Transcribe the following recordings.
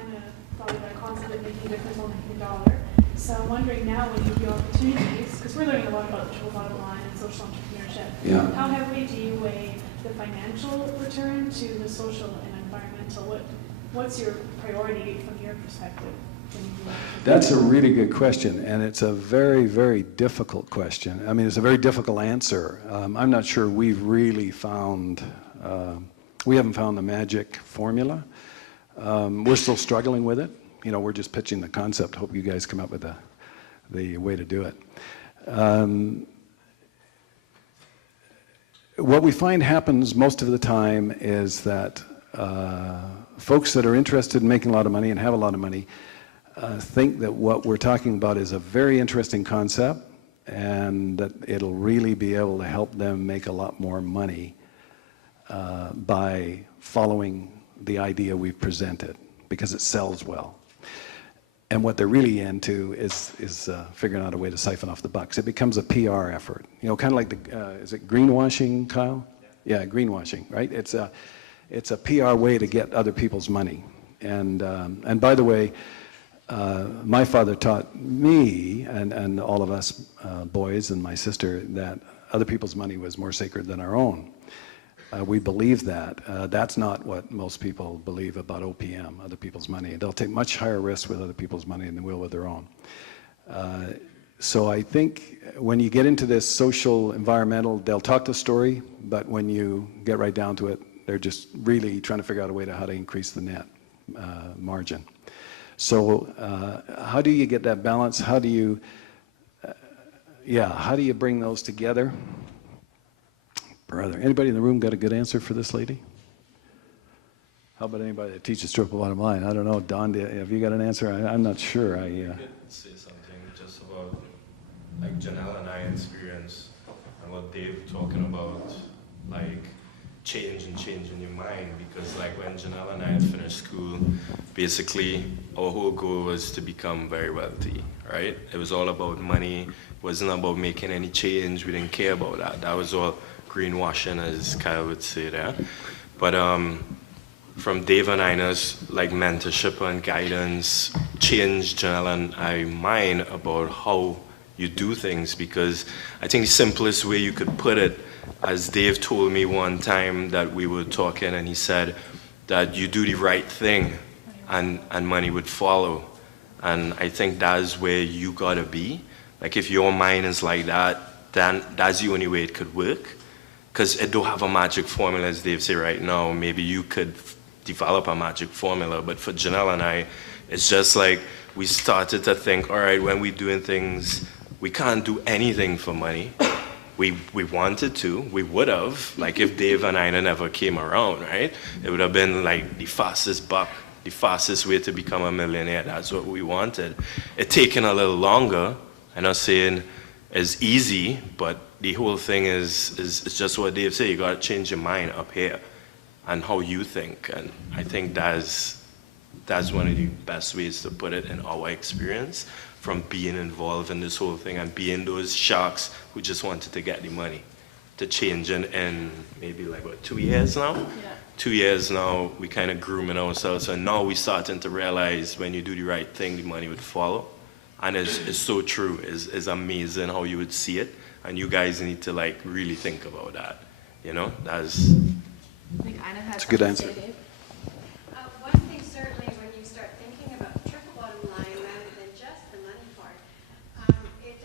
kind of thought of that concept of making a difference on making a dollar. So I'm wondering now when you have opportunities, because we're learning a lot about the triple bottom line and social entrepreneurship, how heavily do you weigh the financial return to the social and environmental? What's your priority from your perspective? That's a really good question, and it's a very, very difficult question. I mean, it's a very difficult answer. I'm not sure we've really found, we haven't found the magic formula. We're still struggling with it. You know, we're just pitching the concept. Hope you guys come up with the way to do it. What we find happens most of the time is that folks that are interested in making a lot of money and have a lot of money think that what we're talking about is a very interesting concept and that it'll really be able to help them make a lot more money by following the idea we've presented, because it sells well. And what they're really into is figuring out a way to siphon off the bucks. It becomes a PR effort. You know, kind of like is it greenwashing, Kyle? Yeah, greenwashing, right? It's a PR way to get other people's money. And by the way, my father taught me and all of us boys and my sister that other people's money was more sacred than our own. We believe that. That's not what most people believe about OPM, other people's money. They'll take much higher risks with other people's money than they will with their own. So I think when you get into this social, environmental, they'll talk the story, but when you get right down to it, they're just really trying to figure out a way to how to increase the net margin. So how do you get that balance? How do you bring those together? Brother, anybody in the room got a good answer for this lady? How about anybody that teaches triple bottom line? I don't know, Don, have you got an answer? I'm not sure. I could say something just about like Janelle and I experience and what Dave talking about, like changing your mind, because like when Janelle and I had finished school, basically our whole goal was to become very wealthy, right? It was all about money. It wasn't about making any change. We didn't care about that. That was all greenwashing, as Kyle would say there. But from Dave and Ina's like mentorship and guidance changed Janelle and I mind about how you do things, because I think the simplest way you could put it, as Dave told me one time that we were talking, and he said that you do the right thing and money would follow. And I think that's where you gotta be. Like if your mind is like that, then that's the only way it could work. Because it don't have a magic formula, as Dave said right now. Maybe you could develop a magic formula, but for Janelle and I, it's just like we started to think, all right, when we're doing things, we can't do anything for money. We wanted to, we would have, like if Dave and Ina never came around, right? It would have been like the fastest buck, the fastest way to become a millionaire. That's what we wanted. It taken a little longer. I'm not saying it's easy, but the whole thing is just what Dave said. You got to change your mind up here and how you think. And I think that's one of the best ways to put it in our experience, from being involved in this whole thing and being those sharks who just wanted to get the money, to change in maybe like, what, 2 years now? Yeah. 2 years now, we kind of grooming ourselves, and now we're starting to realize when you do the right thing, the money would follow. And it's so true. It's amazing how you would see it. And you guys need to like really think about that. You know, that's a good answer. One thing certainly when you start thinking about the triple bottom line rather than just the money part, it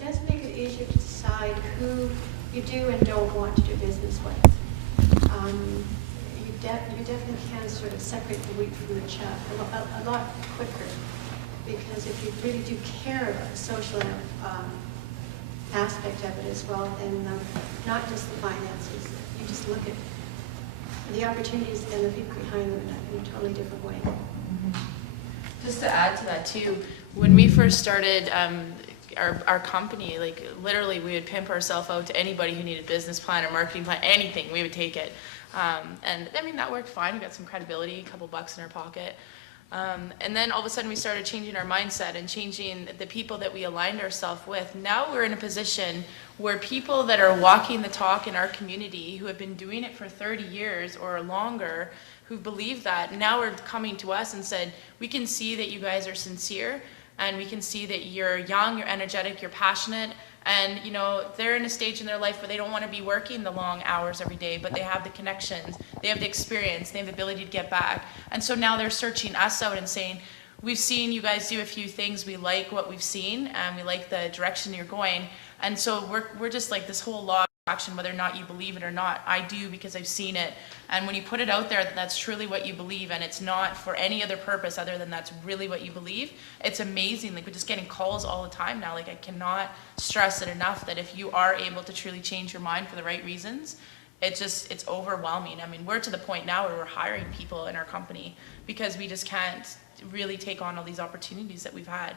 does make it easier to decide who you do and don't want to do business with. You definitely can sort of separate the wheat from the chaff a lot quicker, because if you really do care about the social aspect of it as well, then not just the finances. You just look at the opportunities and the people behind them in a totally different way. Just to add to that too, when we first started our company, like literally we would pimp ourselves out to anybody who needed a business plan or marketing plan, anything, we would take it. And I mean, that worked fine. We got some credibility, a couple bucks in our pocket. And then all of a sudden we started changing our mindset and changing the people that we aligned ourselves with. Now we're in a position where people that are walking the talk in our community, who have been doing it for 30 years or longer, who believed that. And now are coming to us and said, we can see that you guys are sincere, and we can see that you're young, you're energetic, you're passionate, and you know, they're in a stage in their life where they don't want to be working the long hours every day, but they have the connections, they have the experience, they have the ability to get back. And so now they're searching us out and saying, we've seen you guys do a few things, we like what we've seen, and we like the direction you're going. And so we're just like this whole law of action, whether or not you believe it or not. I do, because I've seen it. And when you put it out there that that's truly what you believe, and it's not for any other purpose other than that's really what you believe, it's amazing. Like, we're just getting calls all the time now. Like, I cannot stress it enough that if you are able to truly change your mind for the right reasons, it's overwhelming. I mean, we're to the point now where we're hiring people in our company because we just can't really take on all these opportunities that we've had.